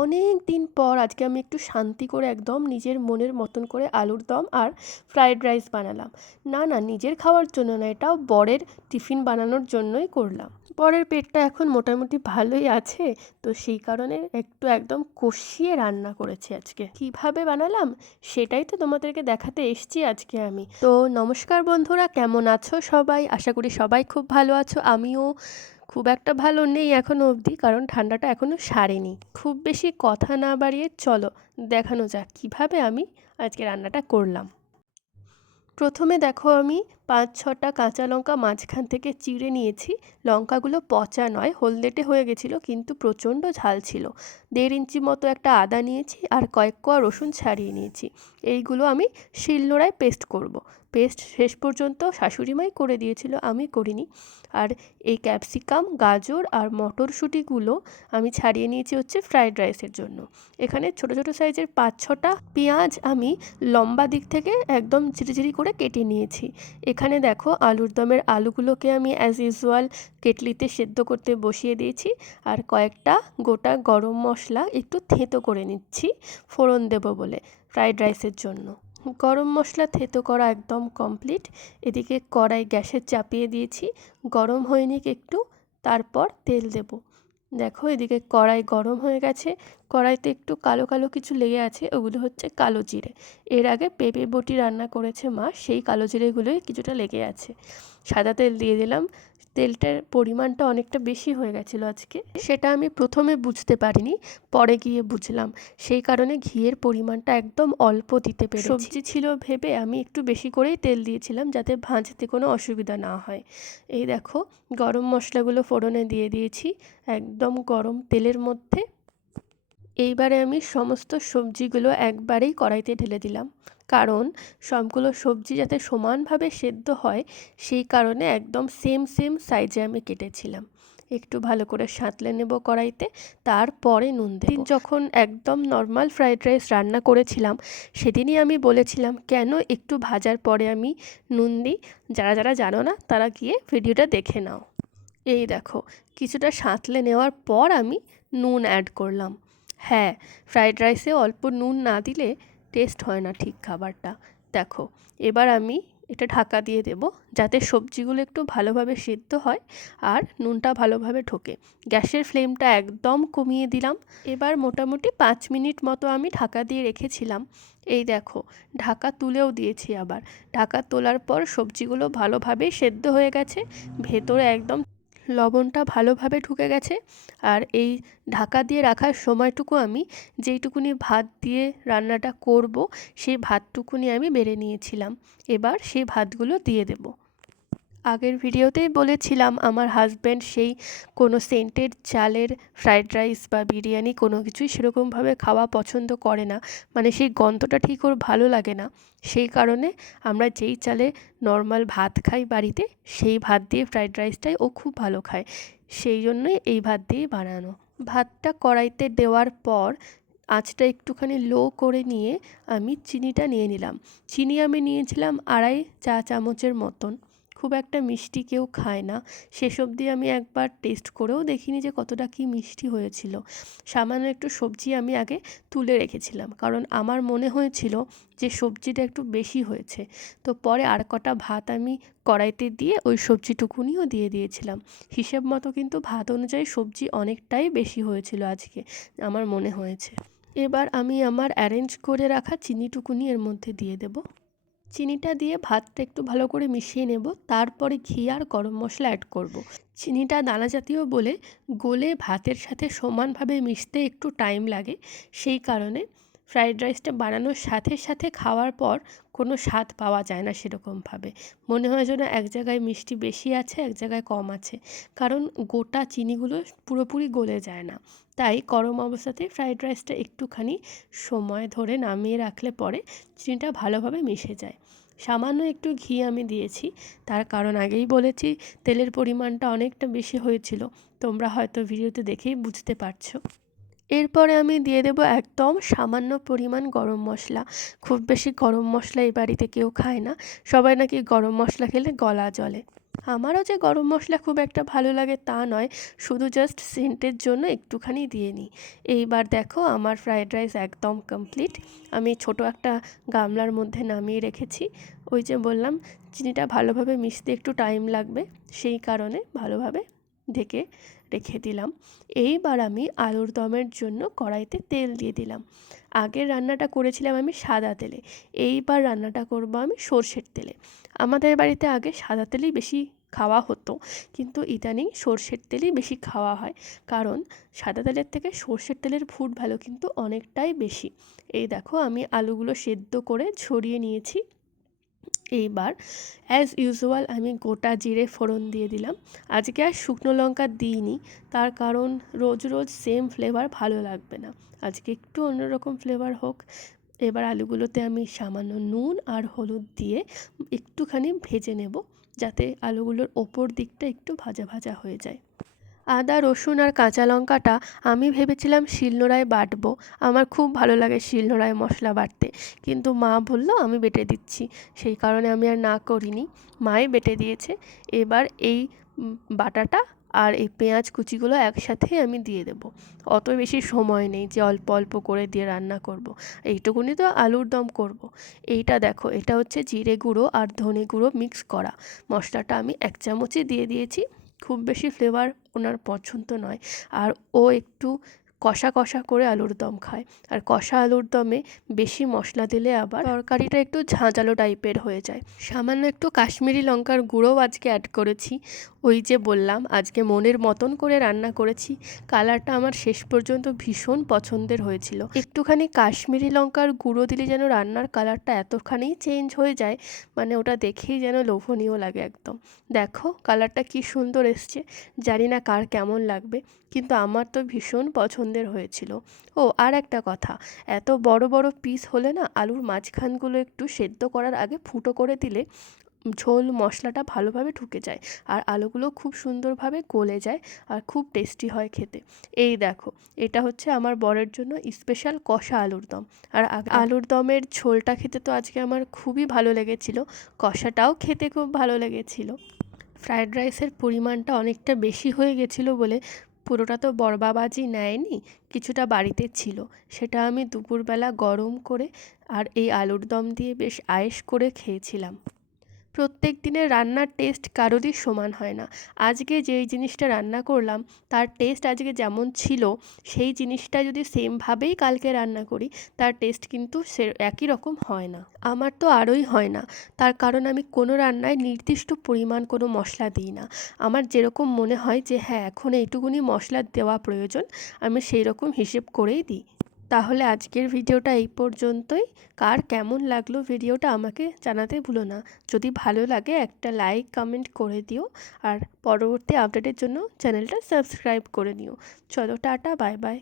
অনেক দিন পর আজকে আমি একটু শান্তি করে একদম নিজের মনের মতন করে আলুর দম আর ফ্রায়েড রাইস বানালাম। না, নিজের খাওয়ার জন্য না, এটাও বরের টিফিন বানানোর জন্যই করলাম। বরের পেটটা এখন মোটামুটি ভালোই আছে, তো সেই কারণে একটু একদম কষিয়ে রান্না করেছি আজকে। কিভাবে বানালাম সেটাই তো তোমাদেরকে দেখাতে এসছি আজকে আমি। তো নমস্কার বন্ধুরা, কেমন আছো সবাই? আশা করি সবাই খুব ভালো আছো। আমিও খুব একটা ভালো নেই এখনও অবধি, কারণ ঠান্ডাটা এখনও সারেনি। খুব বেশি কথা না বাড়িয়ে চলো দেখানো যাক কীভাবে আমি আজকে রান্নাটা করলাম। প্রথমে দেখো, আমি 5-6টা কাঁচা লঙ্কা মাঝখান থেকে চিড়ে নিয়েছি। লঙ্কাগুলো পচা নয়, হলদেটে হয়ে গেছিলো, কিন্তু প্রচণ্ড ঝাল ছিল। 1.5 ইঞ্চি মতো একটা আদা নিয়েছি আর কয়েক কোয়া রসুন ছাড়িয়ে নিয়েছি। এইগুলো আমি শিলনোড়ায় পেস্ট করব। পেস্ট শেষ পর্যন্ত শাশুড়িমাই করে দিয়েছিল, আমি করিনি। আর এই ক্যাপসিকাম, গাজর আর মটরশুঁটিগুলো আমি ছাড়িয়ে নিয়েছি হচ্ছে ফ্রায়েড রাইসের জন্য। এখানে ছোট ছোট সাইজের 5-6টা পেঁয়াজ আমি লম্বা দিক থেকে একদম ঝিরিঝিরি করে কেটে নিয়েছি। এখানে দেখো, আলুর দমের আলুগুলোকে আমি অ্যাজ ইউজুয়াল কেটলিতে সেদ্ধ করতে বসিয়ে দিয়েছি। আর কয়েকটা গোটা গরম মশলা একটু থেঁতো করে নিচ্ছি ফোড়ন দেবো বলে ফ্রায়েড রাইসের জন্য। গরম মশলা থেঁতো করা একদম কমপ্লিট। এদিকে কড়াই গ্যাসে চাপিয়ে দিয়েছি, গরম হয়ে নিক একটু, তারপর তেল দেব। দেখো, এদিকে কড়াই গরম হয়ে গেছে। কড়াইতে একটু কালো কালো কিছু লেগে আছে, ওগুলো হচ্ছে কালো জিরে। এর আগে পেঁপে বটি রান্না করেছে মা, সেই কালো জিরেগুলোই কিছুটা লেগে আছে। সাদা তেল দিয়ে দিলাম। তেলটার পরিমাণটা অনেকটা বেশি হয়ে গেছিলো আজকে, সেটা আমি প্রথমে বুঝতে পারিনি, পরে গিয়ে বুঝলাম। সেই কারণে ঘিয়ের পরিমাণটা একদম অল্প দিতে পেরেছি। সবজি ছিল ভেবে আমি একটু বেশি করেই তেল দিয়েছিলাম, যাতে ভাজতে কোনো অসুবিধা না হয়। এই দেখো, গরম মশলাগুলো ফোড়নে দিয়ে দিয়েছি একদম গরম তেলের মধ্যে। এইবারে আমি সমস্ত সবজিগুলো একবারেই কড়াইতে ঢেলে দিলাম, কারণ সবগুলো সবজি যাতে সমানভাবে সেদ্ধ হয় সেই কারণে একদম সেম সাইজে আমি কেটেছিলাম। একটু ভালো করে সাঁতলে নেব কড়াইতে, তারপরে নুন দেব। যখন একদম নর্মাল ফ্রায়েড রাইস রান্না করেছিলাম সেদিনই আমি বলেছিলাম কেন একটু ভাজার পরে আমি নুন দিই। যারা যারা জানো না তারা গিয়ে ভিডিওটা দেখে নাও। এই দেখো, কিছুটা সাঁতলে নেওয়ার পর আমি নুন অ্যাড করলাম। হ্যাঁ, ফ্রায়েড রাইসে অল্প নুন না দিলে টেস্ট হয় না ঠিক খাবারটা। দেখো, এবার আমি এটা ঢাকা দিয়ে দেব, যাতে সবজিগুলো একটু ভালোভাবে সিদ্ধ হয় আর নুনটা ভালোভাবে ঢোকে। গ্যাসের ফ্লেমটা একদম কমিয়ে দিলাম। এবার মোটামুটি 5 মিনিট মতো আমি ঢাকা দিয়ে রেখেছিলাম। এই দেখো, ঢাকা তুলেও দিয়েছি আবার। ঢাকা তোলার পর সবজিগুলো ভালোভাবে সেদ্ধ হয়ে গেছে, ভেতরে একদম লবণটা ভালোভাবে ঢুকে গেছে। আর এই ঢাকা দিয়ে রাখার সময়টুকু আমি যেইটুকুনি ভাত দিয়ে রান্নাটা করব সেই ভাতটুকুনি আমি বেড়ে নিয়েছিলাম। এবার সেই ভাতগুলো দিয়ে দেব। আগের ভিডিওতেই বলেছিলাম আমার হাজব্যান্ড সেই কোনো সেন্টেড চালের ফ্রায়েড রাইস বা বিরিয়ানি কোনো কিছুই সেরকমভাবে খাওয়া পছন্দ করে না, মানে সেই গন্ধটা ঠিক ওর ভালো লাগে না। সেই কারণে আমরা যেই চালে নর্মাল ভাত খাই বাড়িতে, সেই ভাত দিয়ে ফ্রায়েড রাইসটাই ও খুব ভালো খায়। সেই জন্যই এই ভাত দিয়েই বানানো। ভাতটা কড়াইতে দেওয়ার পর আঁচটা একটুখানি লো করে নিয়ে আমি চিনিটা নিয়ে নিলাম। চিনি আমি নিয়েছিলাম 2.5 চা চামচের মতন। খুব একটা মিষ্টি কেউ খায় না, শেষ অবধি আমি একবার টেস্ট করেও দেখিনি যে কতটা কি মিষ্টি হয়েছিল। সামান্য একটু সবজি আমি আগে তুলে রেখেছিলাম, কারণ আমার মনে হয়েছিল যে সবজিটা একটু বেশি হয়েছে। তো পরে আর কটা ভাত আমি কড়াইতে দিয়ে ওই সবজিটুকুনিও দিয়ে দিয়েছিলাম। হিসেব মতো কিন্তু ভাত অনুযায়ী সবজি অনেকটাই বেশি হয়েছিল আজকে, আমার মনে হয়েছে। এবার আমি আমার অ্যারেঞ্জ করে রাখা চিনিটুকুনি এর মধ্যে দিয়ে দেব। চিনিটা দিয়ে ভাতটা একটু ভালো করে মিশিয়ে নেব, তারপরে ঘি আর গরম মশলা অ্যাড করব। চিনিটা দানা জাতীয় বলে গলে ভাতের সাথে সমানভাবে মিশতে একটু টাইম লাগে। সেই কারণে ফ্রায়েড রাইসটা বানানোর সাথে সাথে খাওয়ার পর কোনো স্বাদ পাওয়া যায় না সেরকমভাবে। মনে হয় যেন এক জায়গায় মিষ্টি বেশি আছে, এক জায়গায় কম আছে, কারণ গোটা চিনিগুলো পুরোপুরি গলে যায় না। তাই গরম অবস্থাতেই ফ্রায়েড রাইসটা একটুখানি সময় ধরে নামিয়ে রাখলে পরে চিনিটা ভালোভাবে মিশে যায়। সামান্য একটু ঘি আমি দিয়েছি, তার কারণ আগেই বলেছি তেলের পরিমাণটা অনেকটা বেশি হয়েছিল, তোমরা হয়তো ভিডিওতে দেখেই বুঝতে পারছো। এরপরে আমি দিয়ে দেব একদম সামান্য পরিমাণ গরম মশলা। খুব বেশি গরম মশলা এই বাড়িতে কেউ খায় না, সবাই নাকি গরম মশলা খেলে গলা জ্বলে। আমারও যে গরম মশলা খুব একটা ভালো লাগে তা নয়, শুধু জাস্ট সেন্টের জন্য একটুখানি দিয়ে নিই। এইবার দেখো আমার ফ্রায়েড রাইস একদম কমপ্লিট। আমি ছোট একটা গামলার মধ্যে নামিয়ে রেখেছি। ওই যে বললাম চিনিটা ভালোভাবে মিশতে একটু টাইম লাগবে, সেই কারণে ভালোভাবে ঢেকে রেখে দিলাম। এইবার আমি আলুর দমের জন্য কড়াইতে তেল দিয়ে দিলাম। আগের রান্নাটা করেছিলাম আমি সাদা তেলে, এইবার রান্নাটা করব আমি সর্ষের তেলে। আমাদের বাড়িতে আগে সাদা তেলেই বেশি খাওয়া হতো, কিন্তু ইদানিং সর্ষের তেলই বেশি খাওয়া হয়, কারণ সাদা তেলের থেকে সর্ষের তেলের ফুড ভালো কিন্তু অনেকটাই বেশি। এই দেখো আমি আলুগুলো সেদ্ধ করে ছড়িয়ে নিয়েছি। এইবার অ্যাজ ইউজুয়াল আমি গোটা জিরে ফোড়ন দিয়ে দিলাম। আজকে আর শুকনো লঙ্কা দিইনি, তার কারণ রোজ রোজ সেম ফ্লেভার ভালো লাগবে না, আজকে একটু অন্যরকম ফ্লেভার হোক। এবার আলুগুলোতে আমি সামান্য নুন আর হলুদ দিয়ে একটুখানি ভেজে নেব, যাতে আলুগুলোর ওপর দিকটা একটু ভাজা ভাজা হয়ে যায়। আদা রসুন আর কাঁচা লঙ্কাটা আমি ভেবেছিলাম শিলনোড়ায় বাটবো, আমার খুব ভালো লাগে শিলনোড়ায় মশলা বাটতে, কিন্তু মা বলল আমি বেটে দিচ্ছি, সেই কারণে আমি আর না করিনি, মাই বেটে দিয়েছে। এবার এই বাটাটা আর এই পেঁয়াজ কুচিগুলো একসাথে আমি দিয়ে দেব। অত বেশি সময় নেই যে অল্প অল্প করে দিয়ে রান্না করব, এইটুকুনি তো আলুর দম করব। এইটা দেখো, এটা হচ্ছে জিরে গুঁড়ো আর ধনে গুঁড়ো মিক্স করা মশলাটা আমি 1 চামচই দিয়ে দিয়েছি। খুব বেশি ফ্লেভার ওনার পছন্দ নয়, আর ও একটু কষা কষা করে আলুর দম খায়, আর কষা আলুর দমে বেশি মশলা দিলে আবার তরকারিটা একটু ঝাঁঝালো টাইপের হয়ে যায়। সামান্য একটু কাশ্মীরি লঙ্কার গুঁড়োও আজকে অ্যাড করেছি। ওই যে বললাম আজকে মনের মতন করে রান্না করেছি, কালারটা আমার শেষ পর্যন্ত ভীষণ পছন্দের হয়েছিল। একটুখানি কাশ্মীরি লঙ্কার গুঁড়ো দিলে যেন রান্নার কালারটা এতখানি চেঞ্জ হয়ে যায়, মানে ওটা দেখেই যেন লোভনীয় লাগে একদম। দেখো কালারটা কি সুন্দর এসছে, জানি না কার কেমন লাগবে, কিন্তু আমার তো ভীষণ পছন্দের হয়েছিল। ও আর একটা কথা, এত বড় বড় পিস হলে না আলুর মাঝখানগুলো একটু সেদ্ধ করার আগে ফুটো করে দিলে ঝোল মশলাটা ভালোভাবে ঢুকে যায়, আর আলুগুলো খুব সুন্দরভাবে গলে যায়, আর খুব টেস্টি হয় খেতে। এই দেখো, এটা হচ্ছে আমার বরের জন্য স্পেশাল কষা আলুর দম। আর আলুর দমের ঝোলটা খেতে তো আজকে আমার খুবই ভালো লেগেছিল, কষাটাও খেতে খুব ভালো লেগেছিল। ফ্রায়েড রাইসের পরিমাণটা অনেকটা বেশি হয়ে গেছিলো বলে পুরোটা তো বড়বাবাজি নেয়নি, কিছুটা বাড়িতে ছিল, সেটা আমি দুপুরবেলা গরম করে আর এই আলুর দম দিয়ে বেশ আয়েশ করে খেয়েছিলাম। প্রত্যেক দিনের রান্নার টেস্ট কারোরই সমান হয় না। আজকে যেই জিনিসটা রান্না করলাম তার টেস্ট আজকে যেমন ছিল, সেই জিনিসটা যদি সেমভাবেই কালকে রান্না করি তার টেস্ট কিন্তু সে একই রকম হয় না। আমার তো আরোই হয় না, তার কারণ আমি কোনো রান্নায় নির্দিষ্ট পরিমাণ কোনো মশলা দিই না। আমার যেরকম মনে হয় যে হ্যাঁ এখন এইটুকুনি মশলা দেওয়া প্রয়োজন, আমি সেই রকম হিসেব করেই দিই। তাহলে আজকের ভিডিওটা এই পর্যন্তই। কার কেমন লাগলো ভিডিওটা আমাকে জানাতে ভুলো না। যদি ভালো লাগে একটা লাইক কমেন্ট করে দিও, আর পরবর্তী আপডেটের জন্য চ্যানেলটা সাবস্ক্রাইব করে নিও। চলো টাটা, বাই বাই।